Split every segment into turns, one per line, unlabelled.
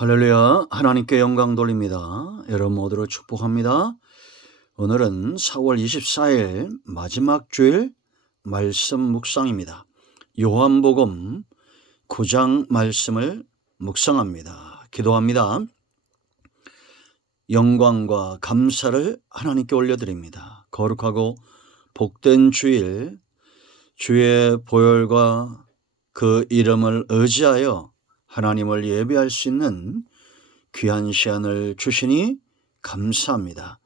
할렐루야 하나님께 영광 돌립니다. 여러분 모두를 축복합니다. 오늘은 4월 24일 마지막 주일 말씀 묵상입니다. 요한복음 9장 말씀을 묵상합니다. 기도합니다. 영광과 감사를 하나님께 올려드립니다. 거룩하고 복된 주일 주의 보혈과 그 이름을 의지하여 하나님을 예배할 수 있는 귀한 시간을 주시니 감사합니다.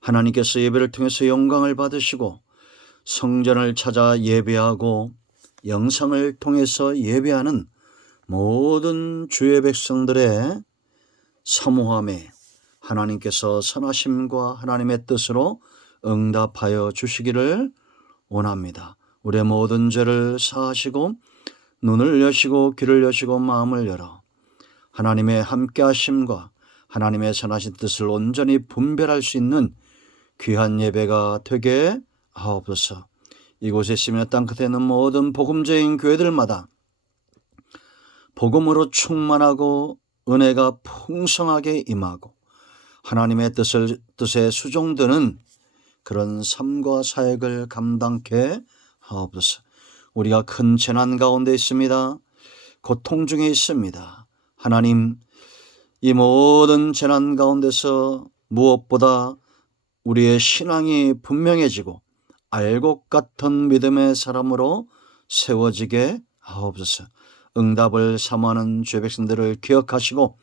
하나님께서 예배를 통해서 영광을 받으시고 성전을 찾아 예배하고 영상을 통해서 예배하는 모든 주의 백성들의 사모함에 하나님께서 선하심과 하나님의 뜻으로 응답하여 주시기를 원합니다. 우리의 모든 죄를 사하시고 눈을 여시고 귀를 여시고 마음을 열어 하나님의 함께 하심과 하나님의 선하신 뜻을 온전히 분별할 수 있는 귀한 예배가 되게 하옵소서. 이곳에 있으며 땅 끝에 있는 모든 복음적인 교회들마다 복음으로 충만하고 은혜가 풍성하게 임하고 하나님의 뜻을 뜻에 수종드는 그런 삶과 사역을 감당케 하옵소서. 우리가 큰 재난 가운데 있습니다. 고통 중에 있습니다. 하나님, 이 모든 재난 가운데서 무엇보다 우리의 신앙이 분명해지고 알곡 같은 믿음의 사람으로 세워지게 하옵소서. 응답을 사모하는 죄 백성들을 기억하시고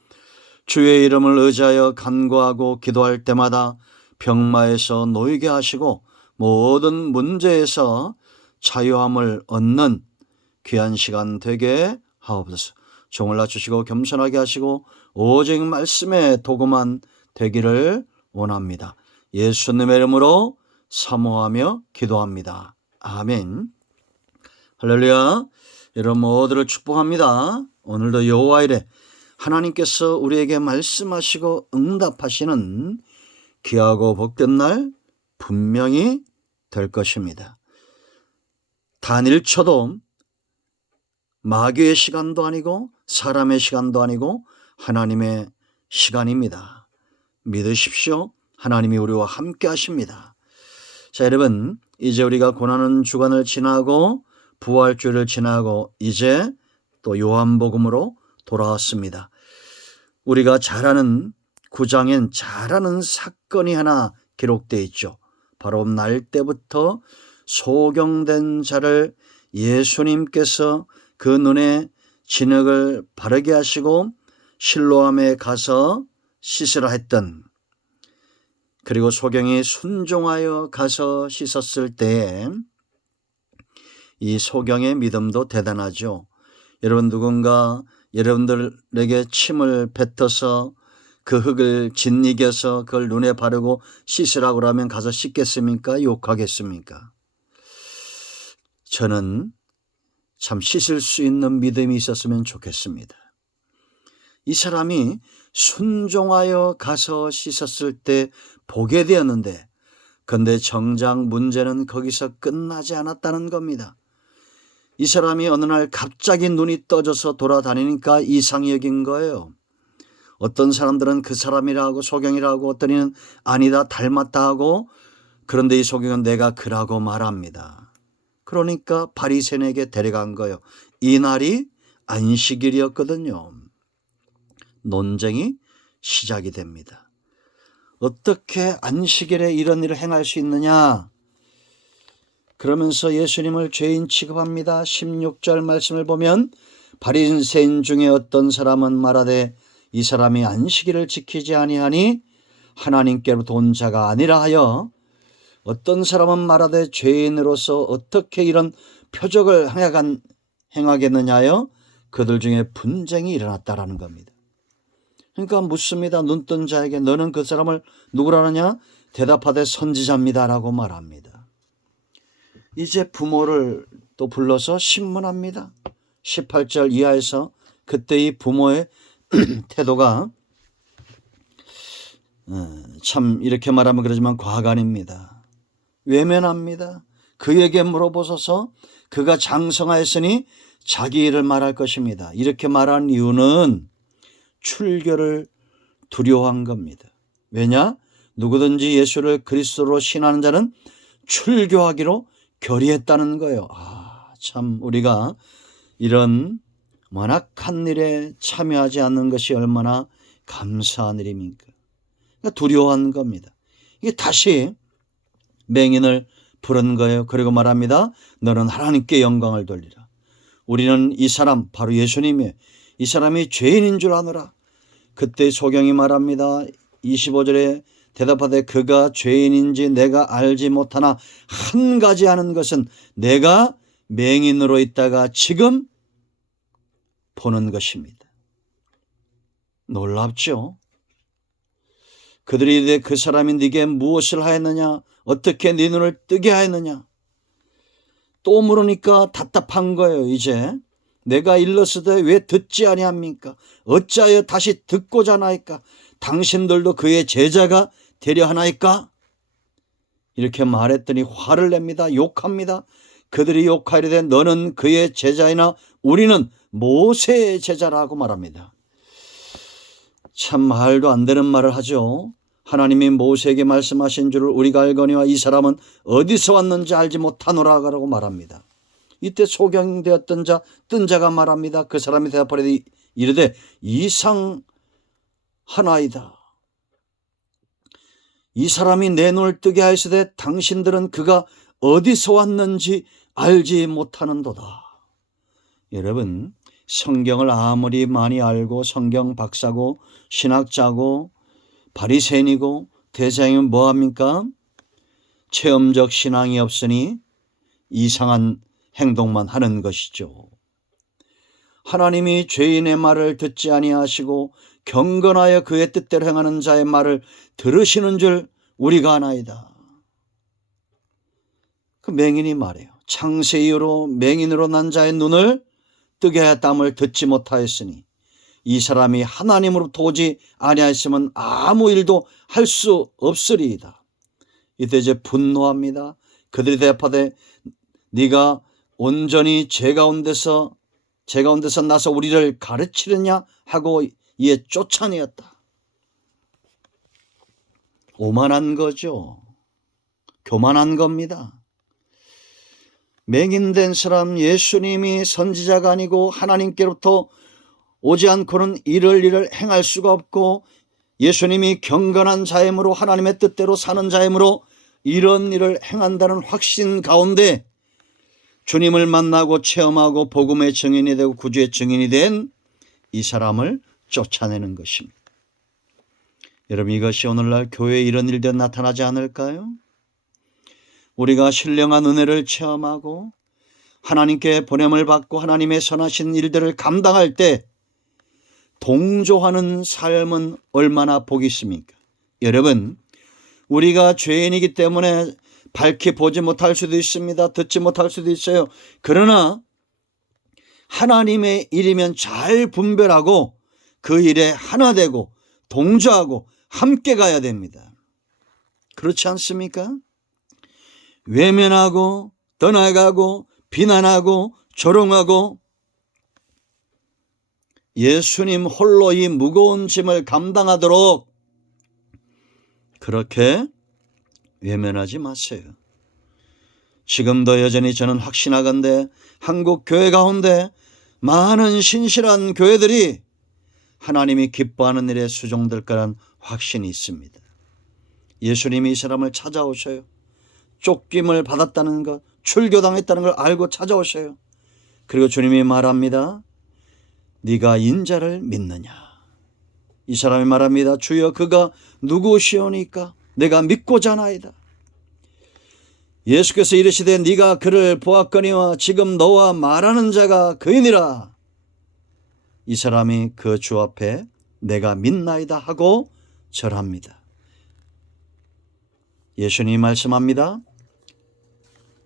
주의 이름을 의지하여 간구하고 기도할 때마다 병마에서 놓이게 하시고 모든 문제에서 자유함을 얻는 귀한 시간 되게 하옵소서. 종을 낮추시고 겸손하게 하시고 오직 말씀에 도구만 되기를 원합니다. 예수님의 이름으로 사모하며 기도합니다. 아멘. 할렐루야. 여러분 모두를 축복합니다. 오늘도 여호와 이래 하나님께서 우리에게 말씀하시고 응답하시는 귀하고 복된 날 분명히 될 것입니다. 단 1초도 마귀의 시간도 아니고 사람의 시간도 아니고 하나님의 시간입니다. 믿으십시오. 하나님이 우리와 함께 하십니다. 자, 여러분, 이제 우리가 고난은 주간을 지나고 부활주를 지나고 이제 또 요한복음으로 돌아왔습니다. 우리가 잘 아는 구장엔 잘 아는 사건이 하나 기록되어 있죠. 바로 날 때부터 소경된 자를 예수님께서 그 눈에 진흙을 바르게 하시고 실로암에 가서 씻으라 했던 그리고 소경이 순종하여 가서 씻었을 때에 이 소경의 믿음도 대단하죠. 여러분 누군가 여러분들에게 침을 뱉어서 그 흙을 짓이겨서 그걸 눈에 바르고 씻으라고 하면 가서 씻겠습니까? 욕하겠습니까? 저는 참 씻을 수 있는 믿음이 있었으면 좋겠습니다. 이 사람이 순종하여 가서 씻었을 때 보게 되었는데, 근데 정작 문제는 거기서 끝나지 않았다는 겁니다. 이 사람이 어느 날 갑자기 눈이 떠져서 돌아다니니까 여긴 거예요. 어떤 사람들은 그 사람이라고 소경이라고 어떤 이는 아니다 닮았다 하고 그런데 이 소경은 내가 그라고 말합니다. 그러니까 바리새인에게 데려간 거예요. 이 날이 안식일이었거든요. 논쟁이 시작이 됩니다. 어떻게 안식일에 이런 일을 행할 수 있느냐? 그러면서 예수님을 죄인 취급합니다. 16절 말씀을 보면 바리새인 중에 어떤 사람은 말하되 이 사람이 안식일을 지키지 아니하니 하나님께로부터 온 자가 아니라 하여 어떤 사람은 말하되 죄인으로서 어떻게 이런 표적을 행하간, 행하겠느냐요? 그들 중에 분쟁이 일어났다라는 겁니다. 그러니까 묻습니다. 눈뜬 자에게 너는 그 사람을 누구라느냐? 대답하되 선지자입니다라고 말합니다. 이제 부모를 또 불러서 신문합니다. 18절 이하에서 그때 이 부모의 태도가 어, 참 이렇게 말하면 그러지만 과간입니다. 외면합니다. 그에게 물어보소서 그가 장성하였으니 자기 일을 말할 것입니다. 이렇게 말한 이유는 출교를 두려워한 겁니다. 왜냐? 누구든지 예수를 그리스도로 신하는 자는 출교하기로 결의했다는 거예요. 아, 참 우리가 이런 완악한 일에 참여하지 않는 것이 얼마나 감사한 일입니까? 그러니까 두려워한 겁니다. 이게 다시 맹인을 부른 거예요. 그리고 말합니다. 너는 하나님께 영광을 돌리라. 우리는 이 사람 바로 예수님이 이 사람이 죄인인 줄 아노라. 그때 소경이 말합니다. 25절에 대답하되 그가 죄인인지 내가 알지 못하나 한 가지 하는 것은 내가 맹인으로 있다가 지금 보는 것입니다. 놀랍죠? 그들이 이르되 그 사람이 네게 무엇을 하였느냐? 어떻게 네 눈을 뜨게 하였느냐? 또 물으니까 답답한 거예요, 이제. 내가 일렀으되 왜 듣지 아니합니까? 어찌하여 다시 듣고자 나이까? 당신들도 그의 제자가 되려 하나이까? 이렇게 말했더니 화를 냅니다. 욕합니다. 그들이 욕하리되 너는 그의 제자이나 우리는 모세의 제자라고 말합니다. 참 말도 안 되는 말을 하죠. 하나님이 모세에게 말씀하신 줄을 우리가 알거니와 이 사람은 어디서 왔는지 알지 못하노라라고 말합니다. 이때 소경되었던 자, 뜬 자가 말합니다. 그 사람이 대답하되 이르되 이상 하나이다. 이 사람이 내 눈을 뜨게 하시되 당신들은 그가 어디서 왔는지 알지 못하는도다. 여러분, 성경을 아무리 많이 알고 성경 박사고 신학자고 바리새인이고 대장이면 뭐 합니까? 체험적 신앙이 없으니 이상한 행동만 하는 것이죠. 하나님이 죄인의 말을 듣지 아니하시고 경건하여 그의 뜻대로 행하는 자의 말을 들으시는 줄 우리가 아나이다. 그 맹인이 말해요. 창세 이후로 맹인으로 난 자의 눈을 뜨게 하였담을 듣지 못하였으니 이 사람이 하나님으로부터 오지 아니하였으면 아무 일도 할 수 없으리이다. 이때 이제 분노합니다. 그들이 대답하되 네가 온전히 제 가운데서 제 가운데서 나서 우리를 가르치느냐 하고 이에 쫓아내었다. 오만한 거죠. 교만한 겁니다. 맹인된 사람 예수님이 선지자가 아니고 하나님께로부터 오지 않고는 이럴 일을 행할 수가 없고 예수님이 경건한 자임으로 하나님의 뜻대로 사는 자임으로 이런 일을 행한다는 확신 가운데 주님을 만나고 체험하고 복음의 증인이 되고 구주의 증인이 된 이 사람을 쫓아내는 것입니다. 여러분 이것이 오늘날 교회에 이런 일들 나타나지 않을까요? 우리가 신령한 은혜를 체험하고 하나님께 보냄을 받고 하나님의 선하신 일들을 감당할 때 동조하는 삶은 얼마나 복이 있습니까? 여러분, 우리가 죄인이기 때문에 밝히 보지 못할 수도 있습니다. 듣지 못할 수도 있어요. 그러나 하나님의 일이면 잘 분별하고 그 일에 하나 되고 동조하고 함께 가야 됩니다. 그렇지 않습니까? 외면하고 떠나가고 비난하고 조롱하고 예수님 홀로 이 무거운 짐을 감당하도록 그렇게 외면하지 마세요. 지금도 여전히 저는 확신하건대 한국 교회 가운데 많은 신실한 교회들이 하나님이 기뻐하는 일에 수종될 거란 확신이 있습니다. 예수님이 이 사람을 찾아오셔요. 쫓김을 받았다는 것, 출교당했다는 걸 알고 찾아오셔요. 그리고 주님이 말합니다. 네가 인자를 믿느냐? 이 사람이 말합니다. 주여 그가 누구시오니까 내가 믿고자 나이다. 예수께서 이르시되 네가 그를 보았거니와 지금 너와 말하는 자가 그이니라. 이 사람이 그 주 앞에 내가 믿나이다 하고 절합니다. 예수님 말씀합니다.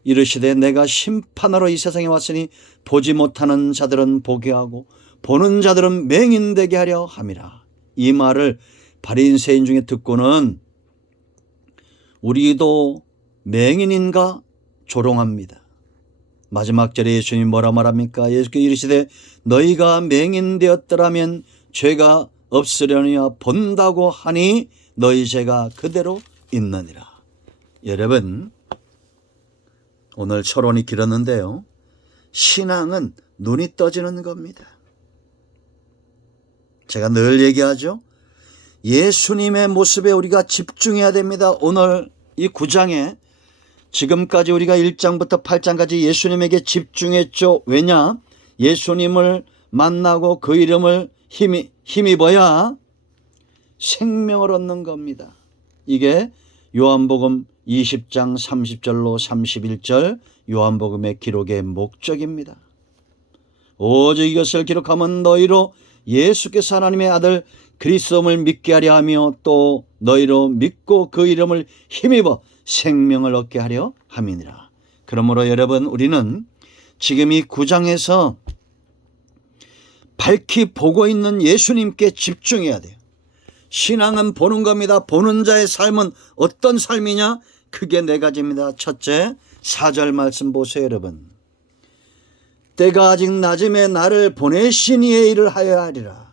이르시되 내가 심판하러 이 세상에 왔으니 보지 못하는 자들은 보게 하고 보는 자들은 맹인되게 하려 함이라. 이 말을 바리새인 중에 듣고는 우리도 맹인인가 조롱합니다. 마지막 절에 예수님 뭐라 말합니까? 예수께서 이르시되 너희가 맹인되었더라면 죄가 없으려니와 본다고 하니 너희 죄가 그대로 있느니라. 여러분 오늘 철원이 길었는데요. 신앙은 눈이 떠지는 겁니다. 제가 늘 얘기하죠. 예수님의 모습에 우리가 집중해야 됩니다. 오늘 이 9장에 지금까지 우리가 1장부터 8장까지 예수님에게 집중했죠. 왜냐? 예수님을 만나고 그 이름을 힘이, 힘입어야 생명을 얻는 겁니다. 이게 요한복음 20장 30절로 31절 요한복음의 기록의 목적입니다. 오직 이것을 기록하면 너희로 예수께서 하나님의 아들 그리스도를 믿게 하려 하며 또 너희로 믿고 그 이름을 힘입어 생명을 얻게 하려 함이니라. 그러므로 여러분 우리는 지금 이 구장에서 밝히 보고 있는 예수님께 집중해야 돼요. 신앙은 보는 겁니다. 보는 자의 삶은 어떤 삶이냐? 크게 네 가지입니다. 첫째, 사절 말씀 보세요, 여러분. 때가 아직 낮음에 나를 보내신 이의 일을 하여야 하리라.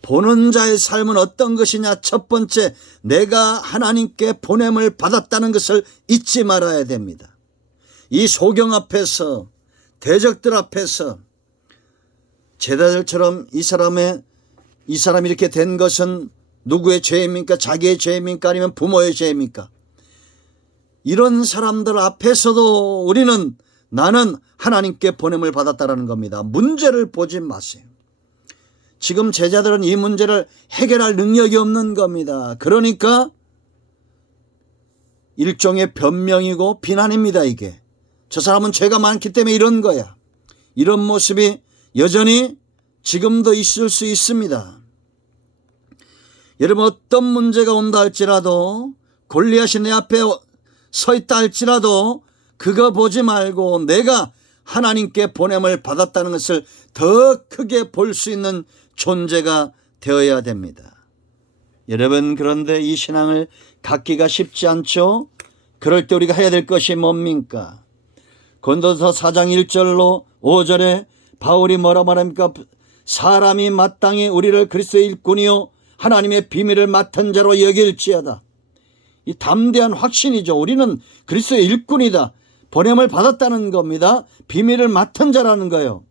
보는 자의 삶은 어떤 것이냐? 첫 번째, 내가 하나님께 보냄을 받았다는 것을 잊지 말아야 됩니다. 이 소경 앞에서, 대적들 앞에서, 제자들처럼 이 사람의, 이 사람이 이렇게 된 것은 누구의 죄입니까? 자기의 죄입니까? 아니면 부모의 죄입니까? 이런 사람들 앞에서도 우리는 나는 하나님께 보냄을 받았다라는 겁니다. 문제를 보지 마세요. 지금 제자들은 이 문제를 해결할 능력이 없는 겁니다. 그러니까 일종의 변명이고 비난입니다, 이게. 저 사람은 죄가 많기 때문에 이런 거야. 이런 모습이 여전히 지금도 있을 수 있습니다. 여러분 어떤 문제가 온다 할지라도 골리앗이 내 앞에 서 있다 할지라도 그거 보지 말고 내가 하나님께 보냄을 받았다는 것을 더 크게 볼 수 있는 존재가 되어야 됩니다. 여러분 그런데 이 신앙을 갖기가 쉽지 않죠? 그럴 때 우리가 해야 될 것이 뭡니까? 건도서 4장 1절로 5절에 바울이 뭐라 말합니까? 사람이 마땅히 우리를 그리스도의 일꾼이요 하나님의 비밀을 맡은 자로 여길지어다. 이 담대한 확신이죠. 우리는 그리스도의 일꾼이다. 보냄을 받았다는 겁니다. 비밀을 맡은 자라는 거예요.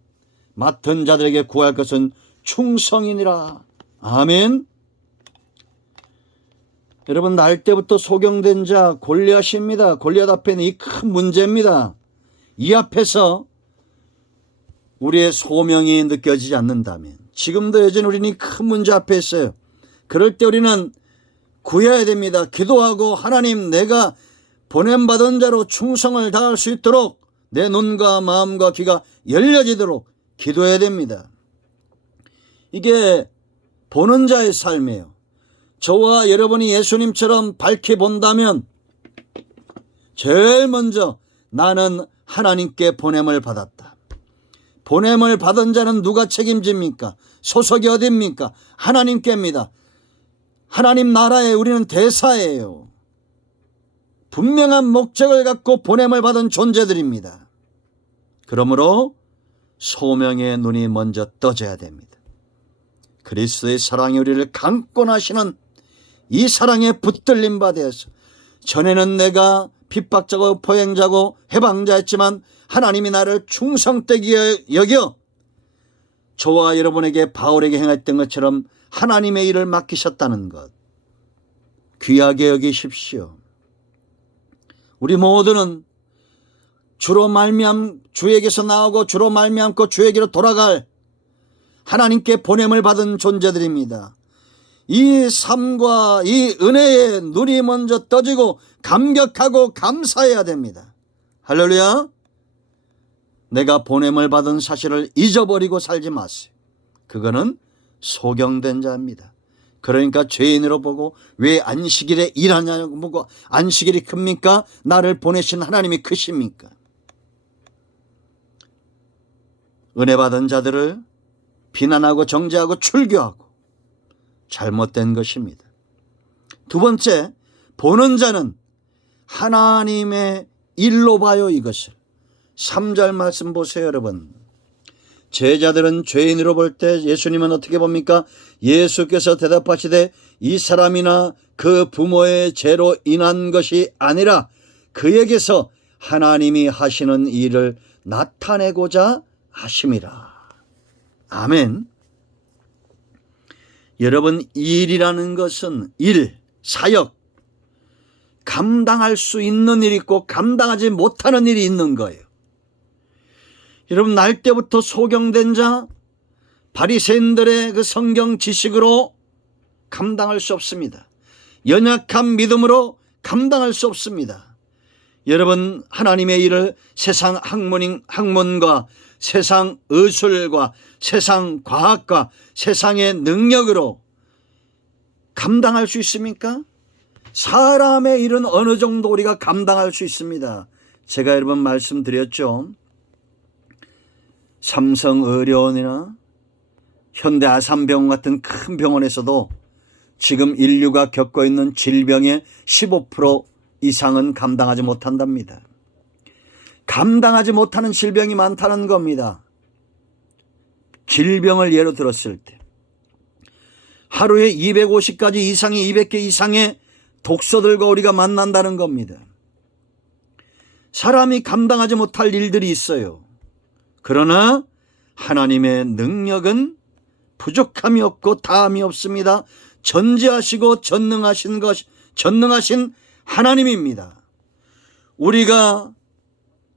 맡은 자들에게 구할 것은 충성이니라. 아멘. 여러분 날 때부터 소경된 자 골리앗입니다. 골리앗 앞에는 이 큰 문제입니다. 이 앞에서 우리의 소명이 느껴지지 않는다면 지금도 여전히 우리는 이큰 문제 앞에 있어요. 그럴 때 우리는 구해야 됩니다. 기도하고 하나님 내가 보냄받은 자로 충성을 다할 수 있도록 내 눈과 마음과 귀가 열려지도록 기도해야 됩니다. 이게 보는 자의 삶이에요. 저와 여러분이 예수님처럼 밝히 본다면 제일 먼저 나는 하나님께 보냄을 받았다. 보냄을 받은 자는 누가 책임집니까? 소속이 어딥니까? 하나님께입니다. 하나님 나라에 우리는 대사예요. 분명한 목적을 갖고 보냄을 받은 존재들입니다. 그러므로 소명의 눈이 먼저 떠져야 됩니다. 그리스도의 사랑이 우리를 강권하시는 이 사랑에 붙들림 바 되어서 전에는 내가 핍박자고 포행자고 해방자였지만 하나님이 나를 충성되게 여겨 저와 여러분에게 바울에게 행했던 것처럼 하나님의 일을 맡기셨다는 것 귀하게 여기십시오. 우리 모두는 주로 말미암 주에게서 나오고 주로 말미암고 주에게로 돌아갈 하나님께 보냄을 받은 존재들입니다. 이 삶과 이 은혜에 눈이 먼저 떠지고 감격하고 감사해야 됩니다. 할렐루야. 내가 보냄을 받은 사실을 잊어버리고 살지 마세요. 그거는 소경된 자입니다. 그러니까 죄인으로 보고 왜 안식일에 일하냐고 보고 안식일이 큽니까? 나를 보내신 하나님이 크십니까? 은혜 받은 자들을 비난하고 정죄하고 출교하고 잘못된 것입니다. 두 번째, 보는 자는 하나님의 일로 봐요 이것을. 3절 말씀 보세요 여러분. 제자들은 죄인으로 볼 때 예수님은 어떻게 봅니까? 예수께서 대답하시되 이 사람이나 그 부모의 죄로 인한 것이 아니라 그에게서 하나님이 하시는 일을 나타내고자 하심이라. 아멘. 여러분, 일이라는 것은 일, 사역, 감당할 수 있는 일이 있고 감당하지 못하는 일이 있는 거예요. 여러분 날 때부터 소경된 자 바리새인들의 그 성경 지식으로 감당할 수 없습니다. 연약한 믿음으로 감당할 수 없습니다. 여러분 하나님의 일을 세상 학문 학문과 세상 의술과 세상 과학과 세상의 능력으로 감당할 수 있습니까? 사람의 일은 어느 정도 우리가 감당할 수 있습니다. 제가 여러분 말씀드렸죠. 삼성의료원이나 현대 아산병원 같은 큰 병원에서도 지금 인류가 겪고 있는 질병의 15% 이상은 감당하지 못한답니다. 감당하지 못하는 질병이 많다는 겁니다. 질병을 예로 들었을 때 하루에 250가지 이상의 200개 이상의 독서들과 우리가 만난다는 겁니다. 사람이 감당하지 못할 일들이 있어요. 그러나 하나님의 능력은 부족함이 없고 다함이 없습니다. 전지하시고 전능하신 것, 전능하신 하나님입니다. 우리가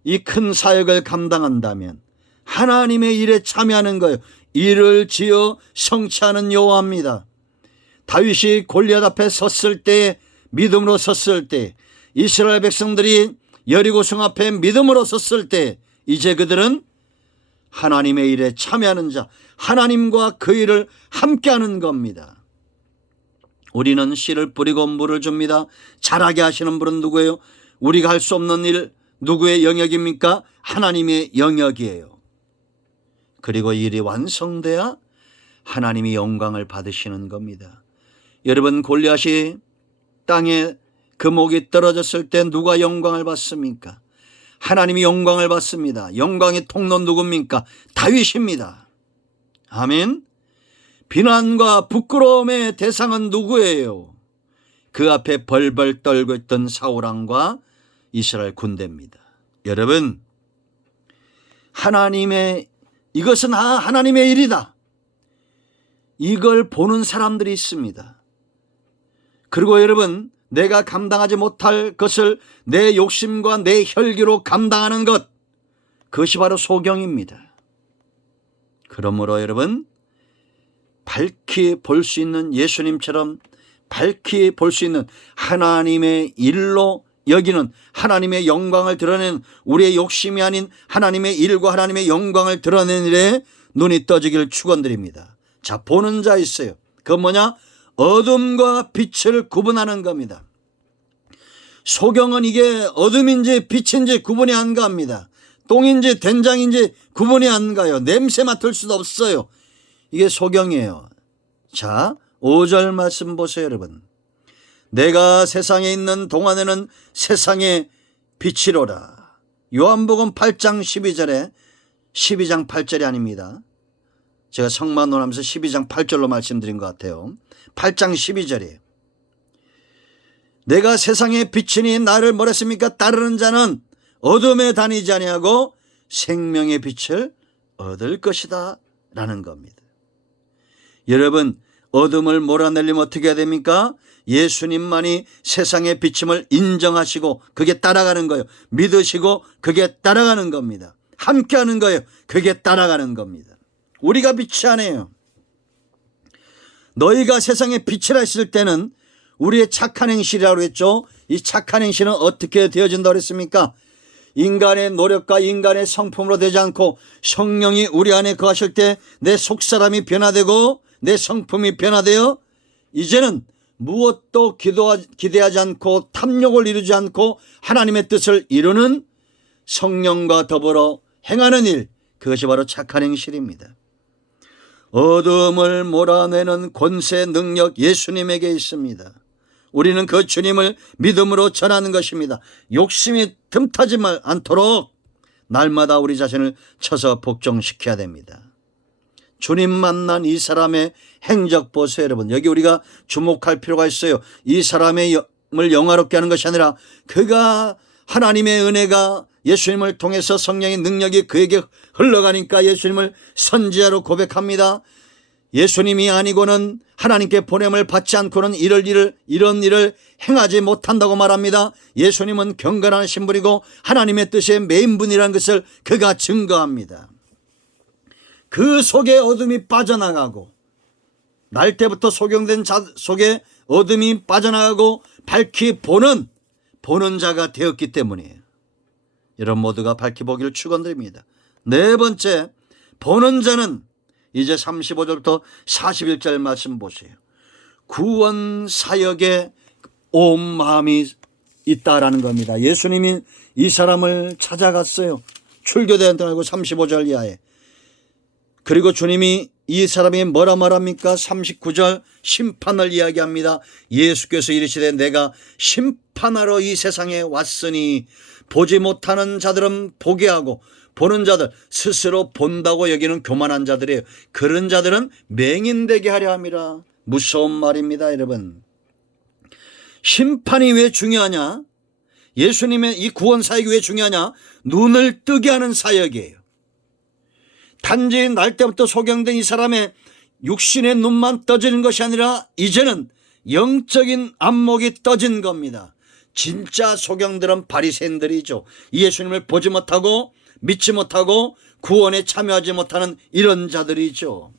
이 큰 사역을 감당한다면 하나님의 일에 참여하는 거예요. 일을 지어 성취하는 여호와입니다. 다윗이 골리앗 앞에 섰을 때 믿음으로 섰을 때 이스라엘 백성들이 여리고 성 앞에 믿음으로 섰을 때 이제 그들은 하나님의 일에 참여하는 자, 하나님과 그 일을 함께하는 겁니다. 우리는 씨를 뿌리고 물을 줍니다. 잘하게 하시는 분은 누구예요? 우리가 할 수 없는 일 누구의 영역입니까? 하나님의 영역이에요. 그리고 일이 완성돼야 하나님이 영광을 받으시는 겁니다. 여러분 골리앗이 땅에 금옥이 떨어졌을 때 누가 영광을 받습니까? 하나님이 영광을 받습니다. 영광의 통로 누굽니까? 다윗입니다. 아멘. 비난과 부끄러움의 대상은 누구예요? 그 앞에 벌벌 떨고 있던 사울왕과 이스라엘 군대입니다. 여러분, 하나님의 이것은 아 하나님의 일이다. 이걸 보는 사람들이 있습니다. 그리고 여러분, 내가 감당하지 못할 것을 내 욕심과 내 혈기로 감당하는 것, 그것이 바로 소경입니다. 그러므로 여러분, 밝히 볼 수 있는 예수님처럼 밝히 볼 수 있는 하나님의 일로 여기는 하나님의 영광을 드러내는 우리의 욕심이 아닌 하나님의 일과 하나님의 영광을 드러내는 일에 눈이 떠지기를 축원드립니다. 자, 보는 자 있어요. 그건 뭐냐? 어둠과 빛을 구분하는 겁니다. 소경은 이게 어둠인지 빛인지 구분이 안 갑니다. 똥인지 된장인지 구분이 안 가요. 냄새 맡을 수도 없어요. 이게 소경이에요. 자, 5절 말씀 보세요, 여러분. 내가 세상에 있는 동안에는 세상의 빛이로라. 요한복음 8장 12절에 12장 8절이 아닙니다. 제가 성만론 하면서 12장 8절로 말씀드린 것 같아요. 8장 12절이에요. 내가 세상의 빛이니 나를 뭐랬습니까? 따르는 자는 어둠에 다니지 아니하고 생명의 빛을 얻을 것이다 라는 겁니다. 여러분 어둠을 몰아내려면 어떻게 해야 됩니까? 예수님만이 세상의 비침을 인정하시고 그게 따라가는 거예요. 믿으시고 그게 따라가는 겁니다. 함께하는 거예요. 그게 따라가는 겁니다. 우리가 빛이 아니에요. 너희가 세상에 빛이라 했을 때는 우리의 착한 행실이라고 했죠. 이 착한 행실은 어떻게 되어진다고 그랬습니까? 인간의 노력과 인간의 성품으로 되지 않고 성령이 우리 안에 거하실 때 내 속사람이 변화되고 내 성품이 변화되어 이제는 무엇도 기대하지 않고 탐욕을 이루지 않고 하나님의 뜻을 이루는 성령과 더불어 행하는 일 그것이 바로 착한 행실입니다. 어둠을 몰아내는 권세 능력 예수님에게 있습니다. 우리는 그 주님을 믿음으로 전하는 것입니다. 욕심이 틈타지 않도록 날마다 우리 자신을 쳐서 복종시켜야 됩니다. 주님 만난 이 사람의 행적 보세요, 여러분. 여기 우리가 주목할 필요가 있어요. 이 사람의 영을 영화롭게 하는 것이 아니라 그가 하나님의 은혜가 예수님을 통해서 성령의 능력이 그에게 흘러가니까 예수님을 선지자로 고백합니다. 예수님이 아니고는 하나님께 보냄을 받지 않고는 이럴 일을 이런 일을 행하지 못한다고 말합니다. 예수님은 경건한 신분이고 하나님의 뜻의 메인분이라는 것을 그가 증거합니다. 그 속에 어둠이 빠져나가고 날 때부터 소경된 자 속에 어둠이 빠져나가고 밝히 보는 보는 자가 되었기 때문이에요. 여러분 모두가 밝히 보기를 축원드립니다. 네 번째 보는 자는 이제 35절부터 41절 말씀 보세요. 구원 사역에 온 마음이 있다라는 겁니다. 예수님이 이 사람을 찾아갔어요. 출교대한테 알고 35절 이하에. 그리고 주님이 이 사람이 뭐라 말합니까? 39절 심판을 이야기합니다. 예수께서 이르시되 내가 심판하러 이 세상에 왔으니 보지 못하는 자들은 보게 하고 보는 자들 스스로 본다고 여기는 교만한 자들이에요. 그런 자들은 맹인되게 하려 함이라. 무서운 말입니다, 여러분. 심판이 왜 중요하냐? 예수님의 이 구원 사역이 왜 중요하냐? 눈을 뜨게 하는 사역이에요. 단지 날 때부터 소경된 이 사람의 육신의 눈만 떠지는 것이 아니라 이제는 영적인 안목이 떠진 겁니다. 진짜 소경들은 바리새인들이죠. 예수님을 보지 못하고 믿지 못하고 구원에 참여하지 못하는 이런 자들이죠.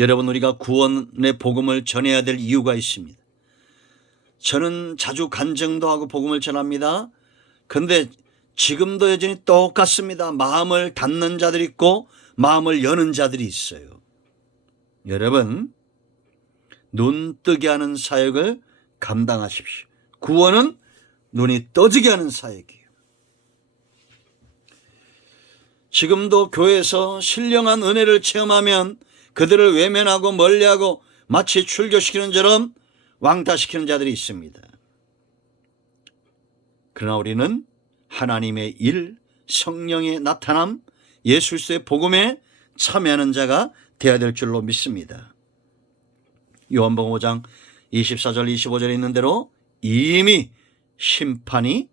여러분 우리가 구원의 복음을 전해야 될 이유가 있습니다. 저는 자주 간증도 하고 복음을 전합니다. 근데 지금도 여전히 똑같습니다. 마음을 닫는 자들이 있고 마음을 여는 자들이 있어요. 여러분 눈 뜨게 하는 사역을 감당하십시오. 구원은 눈이 떠지게 하는 사역이에요. 지금도 교회에서 신령한 은혜를 체험하면 그들을 외면하고 멀리하고 마치 출교시키는 처럼 왕따시키는 자들이 있습니다. 그러나 우리는 하나님의 일, 성령의 나타남, 예술서의 복음에 참여하는 자가 되어야 될 줄로 믿습니다. 요한복음 5장 24절 25절에 있는 대로 이미 심판이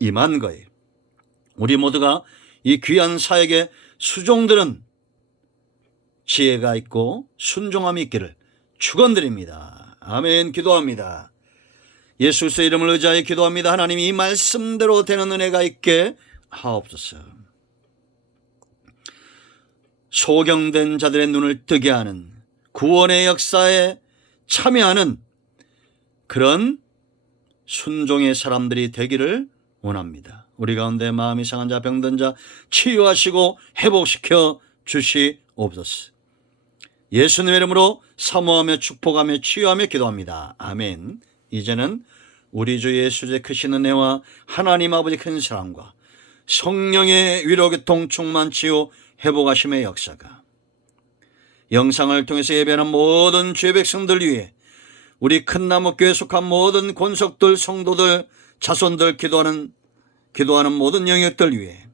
임한 거예요. 우리 모두가 이 귀한 사역의 수종들은 지혜가 있고 순종함이 있기를 축원드립니다. 아멘 기도합니다. 예수의 이름을 의지하여 기도합니다. 하나님이 이 말씀대로 되는 은혜가 있게 하옵소서. 소경된 자들의 눈을 뜨게 하는 구원의 역사에 참여하는 그런 순종의 사람들이 되기를 원합니다. 우리 가운데 마음이 상한 자, 병든 자 치유하시고 회복시켜 주시옵소서. 예수님 이름으로 사모하며 축복하며 치유하며 기도합니다. 아멘. 이제는 우리 주 예수의 크신 은혜와 하나님 아버지 큰 사랑과 성령의 위로 교통 충만 치유 회복하심의 역사가 영상을 통해서 예배하는 모든 죄 백성들 위해 우리 큰나무 교회 속한 모든 권속들 성도들 자손들 기도하는 기도하는 모든 영역들 위해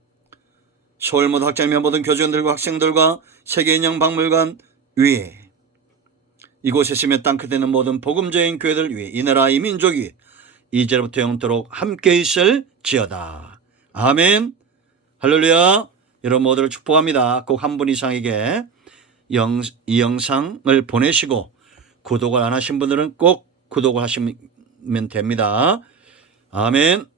서울 모든 학자며 모든 교직원들과 학생들과 세계인형 박물관 위에 이곳에 있으며 땅끝에는 모든 복음적인 교회들 위해 이 나라 이 민족 위해 이제부터 영토록 함께 있을 지어다. 아멘. 할렐루야. 여러분 모두를 축복합니다. 꼭 한 분 이상에게 영, 이 영상을 보내시고 구독을 안 하신 분들은 꼭 구독을 하시면 됩니다. 아멘.